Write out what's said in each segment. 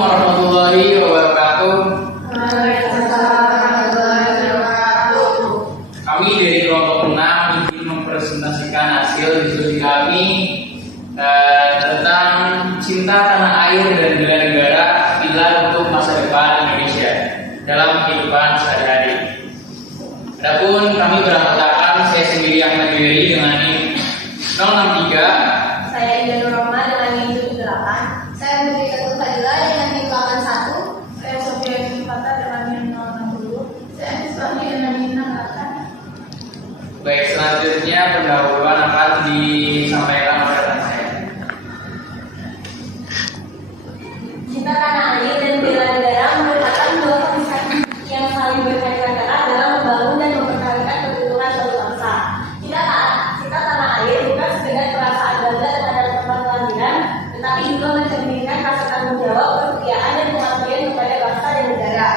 warahmatullahi wabarakatuh. Kami dari kelompok 6 ingin mempresentasikan hasil studi kami tentang cinta tanah air dan bela negara, pilar untuk masa depan Indonesia dalam kehidupan sehari-hari. Adapun kami beranggotakan saya sendiri Ahmad Yuri dengan NIM 063. Saya Ida Nurrahma dengan NIM 78. Saya Putri Ketua Fadila dengan NIM 81. Saya Sofia Yunifata dengan NIM 060. Saya Iswani dengan NIM 68. Baik, selanjutnya pendahuluan akan disampaikan oleh rekan saya. Cinta tanah air dan bela negara merupakan dua konsep yang saling berkaitan erat dalam membangun dan mempertahankan keutuhan suatu bangsa. Cinta tanah air bukan sekedar perasaan bangga terhadap tempat kelahiran, tetapi juga mencerminkan rasa tanggung jawab, kesetiaan dan pengabdian kepada bangsa dan negara.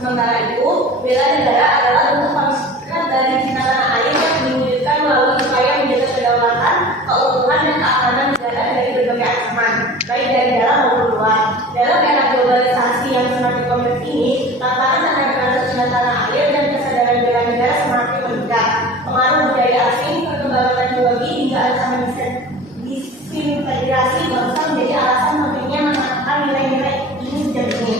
Sementara itu, bela negara adalah bentuk konsekuensi dari cinta tanah air yang diwujudkan melalui upaya menjaga kedaulatan, keutuhan dan keamanan negara dari berbagai ancaman, baik dari dalam maupun luar. Dalam era globalisasi yang semakin kompleks ini, tantangan terhadap cinta tanah air dan kesadaran bela negara semakin meningkat. Pengaruh budaya asing, perkembangan teknologi hingga ancaman disintegrasi bangsa menjadi alasan pentingnya menanamkan nilai-nilai ini sejak dini.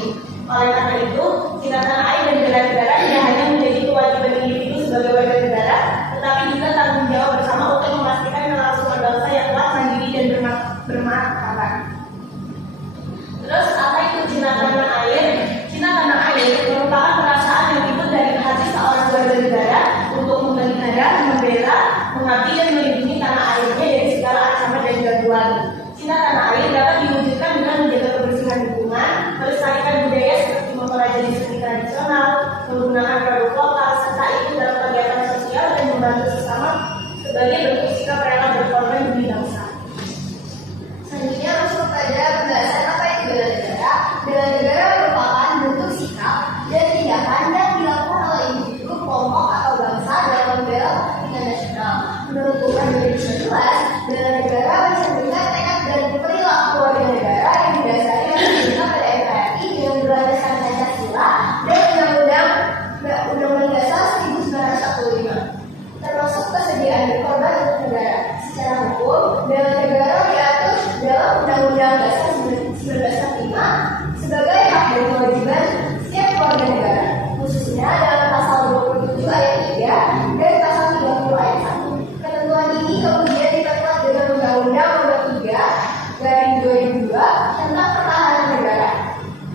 Oleh karena itu, cinta tanah air dan bela negara tidak hanya menjadi kewajiban individu sebagai warga negara, tetapi juga tanggung jawab bersama untuk memastikan kelangsungan bangsa yang kuat, mandiri dan bermartabat. Terus apa itu cinta tanah air? Cinta tanah air merupakan perasaan yang timbul dari hati seorang warga negara untuk memelihara, membela, mengabdi dan melindungi tanah airnya dari segala ancaman dan gangguan. Cinta tanah air dapat diwujudkan dengan menjaga kebersihan lingkungan, melestarikan budaya seperti mempelajari seni tradisional, menggunakan produk lokal, serta ikut dalam kegiatan sosial dan membantu sesama sebagai bentuk sikap rela berkorban demi bangsa. Selanjutnya masuk pada pembahasan apa itu bela negara. Bela negara merupakan bentuk sikap dan tindakan yang dilakukan oleh individu, kelompok atau bangsa dalam membela kepentingan nasional. Menurut Tuhan 2019, bela negara mencerminkan tekad dan perilaku warga negara yang didasari oleh pada NKRI dengan berlandaskan Pancasila dan Undang-Undang Dasar 1945, termasuk kesediaan berkorban untuk negara. Secara hukum, bela negara diatur dalam Undang-Undang Dasar 1945 sebagai hak dan kewajiban setiap warga negara, khususnya dalam pasal 27 ayat 3 dan pasal 30 ayat 1. Ketentuan ini kemudian diperkuat dengan Undang-Undang Nomor 3/2002 tentang pertahanan negara.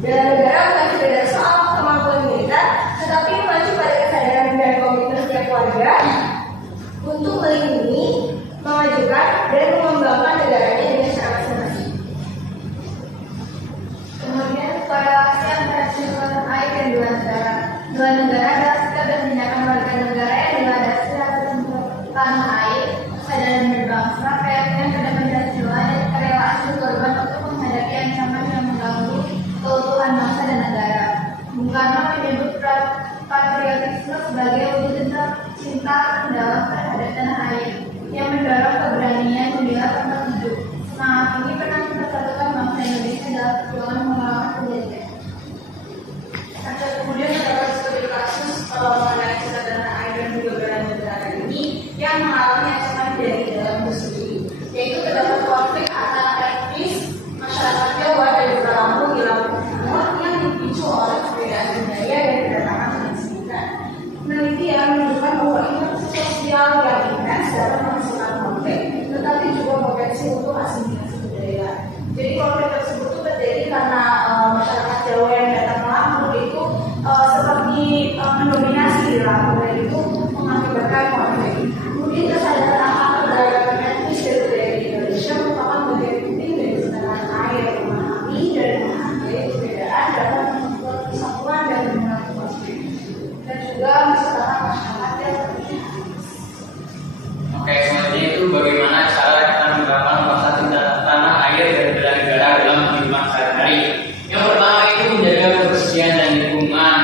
Bela negara bukan sekedar soal kemampuan militer, tetapi mengacu pada kesadaran dan komitmen setiap warga untuk melindungi, memajukan, dan mengembangkan negaranya dengan cara masing-masing. Kemudian pada ASEAN Peraturan Air dan Bela Negara. Bela negara adalah sikap dan tindakan warga negara yang dilandasi rasa cinta tanah air, kesadaran berbangsa, keyakinan pada Pancasila, dan kerelaan berkorban untuk menghadapi ancaman yang mengganggu keutuhan bangsa dan negara. Bung Karno menyebut patriotisme sebagai wujud cinta mendalam terhadap tanah air yang mendorong keberanian membela tempat hidup. Semangat ini pernah mempersatukan bangsa Indonesia dalam perjuangan melawan penjajahan. Kemudian terdapat studi kasus mengenai cinta tanah air dan juga bela negara ini yang mengalami ancaman dari dalam studi, yaitu terdapat konflik antara etnis masyarakat Jawa dan juga Lampung di Lampung Timur yang dipicu oleh perbedaan budaya dan kedatangan pendidikan. Penelitian menunjukkan bahwa interaksi sosial yang intens dapat menghasilkan konflik, tetapi juga potensi untuk asimilasi budaya. Jadi konflik tersebut itu terjadi karena masyarakat Jawa yang datang ke Lampung itu seperti mendominasi di Lampung dan itu mengakibatkan konflik. Kemudian kesadaran akan keberagaman etnis dan budaya di Indonesia merupakan bagian penting dari kesadaran air, memahami dan menghargai perbedaan dapat membuat persatuan dan mengurangi konflik, dan juga menciptakan masyarakat yang lebih harmonis. Oke, selanjutnya itu bagaimana cara kita menerapkan rasa cinta tanah air dan bela negara dalam kehidupan sehari-hari. Yang pertama itu menjaga kebersihan dan lingkungan.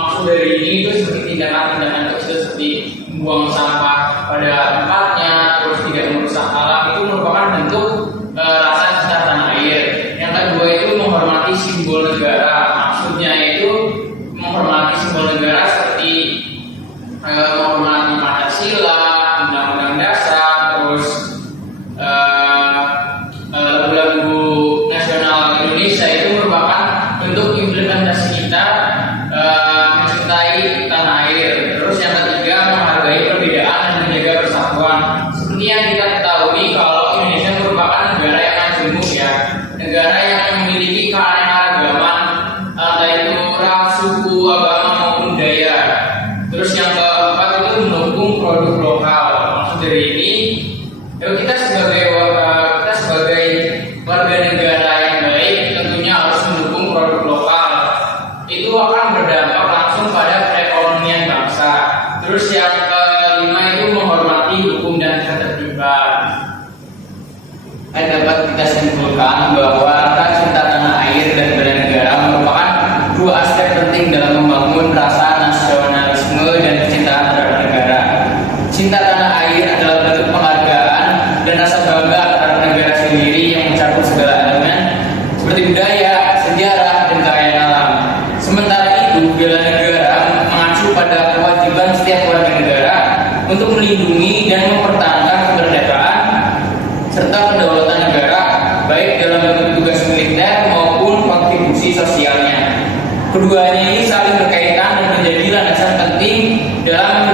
Maksud dari ini itu seperti tindakan-tindakan kecil seperti membuang sampah pada tempatnya, terus tidak merusak alam, itu merupakan bentuk rasa cinta tanah air. Yang kedua itu menghormati menghormati simbol negara. Maksudnya itu menghormati simbol negara seperti menghormati Pancasila, Undang-Undang Dasar, terus lagu-lagu nasional Indonesia itu merupakan bentuk implementasi kita mencintai tanah air. Terus yang ketiga, menghargai perbedaan dan menjaga persatuan. Seperti yang kita ketahui kalau Indonesia merupakan negara yang majemuk ya, negara yang memiliki keanekaragaman entah itu ras, suku, agama maupun budaya. Terus yang keempat itu mendukung produk lokal. Maksud dari ini, kita sebagai warga negara yang baik tentunya harus mendukung produk lokal. Itu akan berdampak langsung pada perekonomian bangsa. Terus yang kelima itu menghormati hukum dan ketertiban. Dapat kita simpulkan bahwa cinta tanah air dan bela negara merupakan dua aspek penting dalam membangun rasa nasionalisme dan kecintaan terhadap negara. Cinta tanah air adalah bentuk penghargaan dan rasa bangga terhadap negara sendiri yang mencakup segala elemen seperti budaya, sejarah, dan kekayaan alam. Sementara itu, bela negara mengacu pada kewajiban setiap warga negara untuk melindungi dan mempertahankan kemerdekaan serta kedaulatan negara, baik dalam bentuk tugas militer maupun kontribusi sosialnya. Keduanya ini saling berkaitan dan menjadi landasan penting dalam